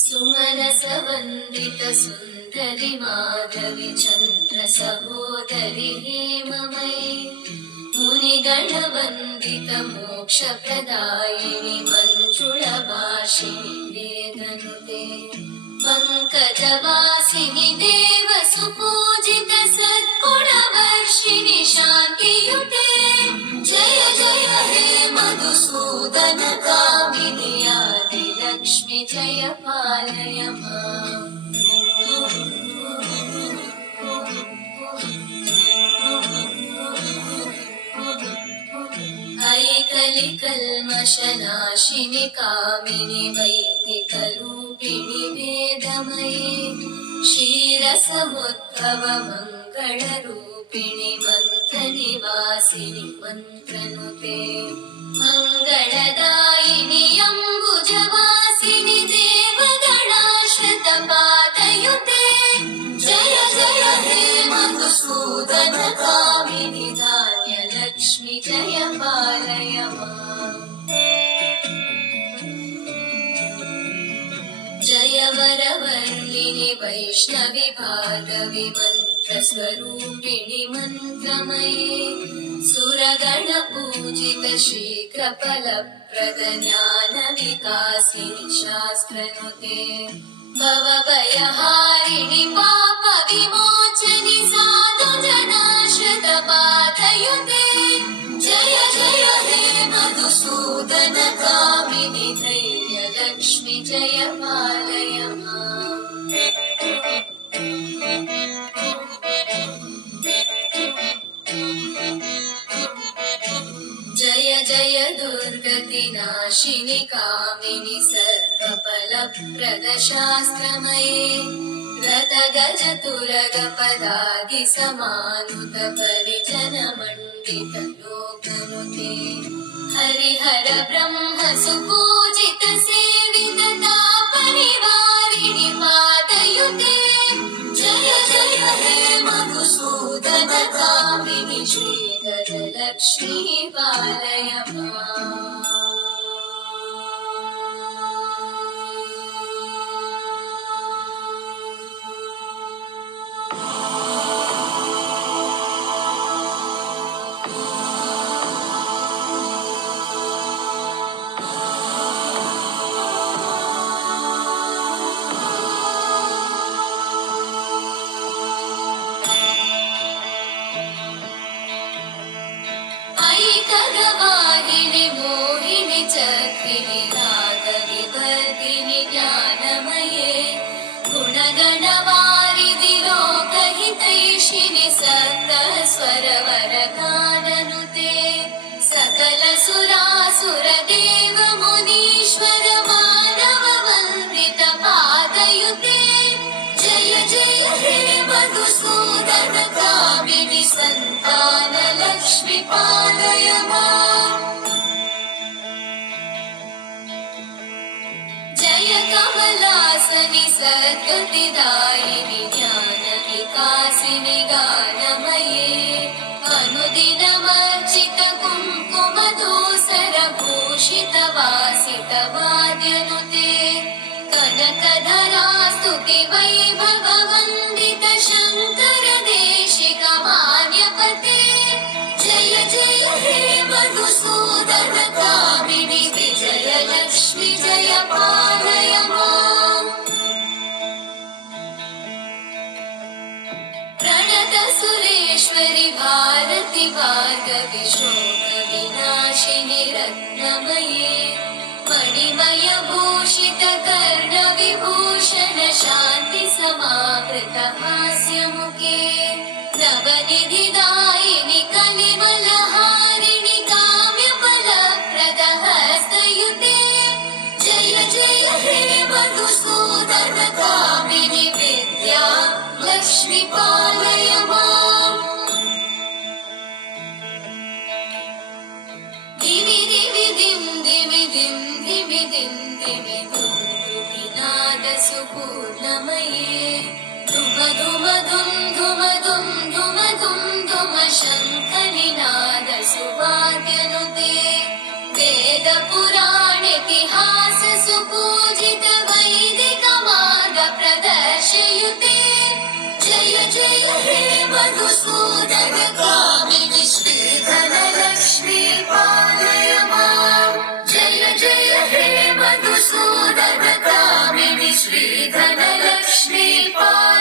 सुमनसवन्दित सुन्दरि माधवि चन्द्र सहोदरि हेममयि मुनिगणवन्दित मोक्षप्रदायिनि मञ्जुळभाषिणि वेदनुते पङ्कजवासिनि देवसुपूजित सद्गुणवर्षिणि शान्तियुते जय जय हे मधुसूदन कामिनि आदिलक्ष्मि जय पालय माम्। ऐकलिकल्मषनाशिनि कामिनि वैदिकरूपिणि वेदमये क्षीरसमुद्भव मङ्गलरूपिणि मन्त्रनिवासिनि मन्त्रनुते मङ्गलदायिनि अम्बुजवासिनि देवगणाश्रितपादयुते जय जय हे मधुसूदन कामिनि धान्यलक्ष्मि जय पालय माम्। जय वरवर्णिनि वैष्णवि भार्गवि मन्त्रस्वरूपिणि मन्त्रमये सुरगणपूजित शीघ्रफलप्रद ज्ञानविकासिनि शास्त्रनुते भवभयहारिणि पापविमोचनि साधुजनाश्रितपादयुते जय जय हे मधुसूदन कामिनि धैर्यलक्ष्मि जय पालय माम्। जय जय दुर्गतिनाशिनि कामिनि सर्वफलप्रद शास्त्रमये रथगजतुरगपदादि समानुत परिजनमण्डित लोकनुते हरिहर ब्रह्म सुपूजित सेवित तापनिवारिणि पादयुते जय जय हे मधुसूदन कामिनि श्रीधरलक्ष्मी पालय माम्। ऐकगवाहिनि मोहिनि चक्रिणि रागविवर्धिनि ज्ञानमये गुणगणवारिधि लोकहितैषिणि सप्तस्वरवरगाननुते सकलसुरासुरदेव मुनीश्वर मानव वन्दित पादयुते जय जय हे मधुसूदन कामिनि सन्तानलक्ष्मि पालय माम्। जय कमलासनि सद्गतिदायिनि ज्ञानविकासिनि गानमये अनुदिनमर्चित कुङ्कुमधूसर भूषित वासित वाद्यनुते कनकधरा स्तुति वैभव वन्दित शङ्कर देशिक मान्यपते जय जय हे मधुसूदन कामिनि विजयलक्ष्मि जय पालय माम्। प्रणत सुरेश्वरि भारति भार्गवि शोकविनाशिनि रत्नमये मणिमय भूषित कर्णविभूषण शान्ति समावृत हास्यमुखे नवनिधिदायिनि कलिमलहारिणि काम्यफलप्रद हस्तयुते जय जय हे मधुसूदन कामिनि विद्या लक्ष्मि पालय माम्। दिवि दिवि दिं दिवि दिं दिवि दिं दिवि दुन्दुभिनाद सुपूर्णमये धुम धुम धुं धुम धुं धुम धुं धुम शङ्खनिनाद सुवाद्यनुते वेद पुराण इतिहास सुपूजित वैदिक जय हे मधुसूदन कामिनि श्रीधनलक्ष्मी पालय माम् जय जय हे मधुसूदन कामिनि श्रीधनलक्ष्मी पालय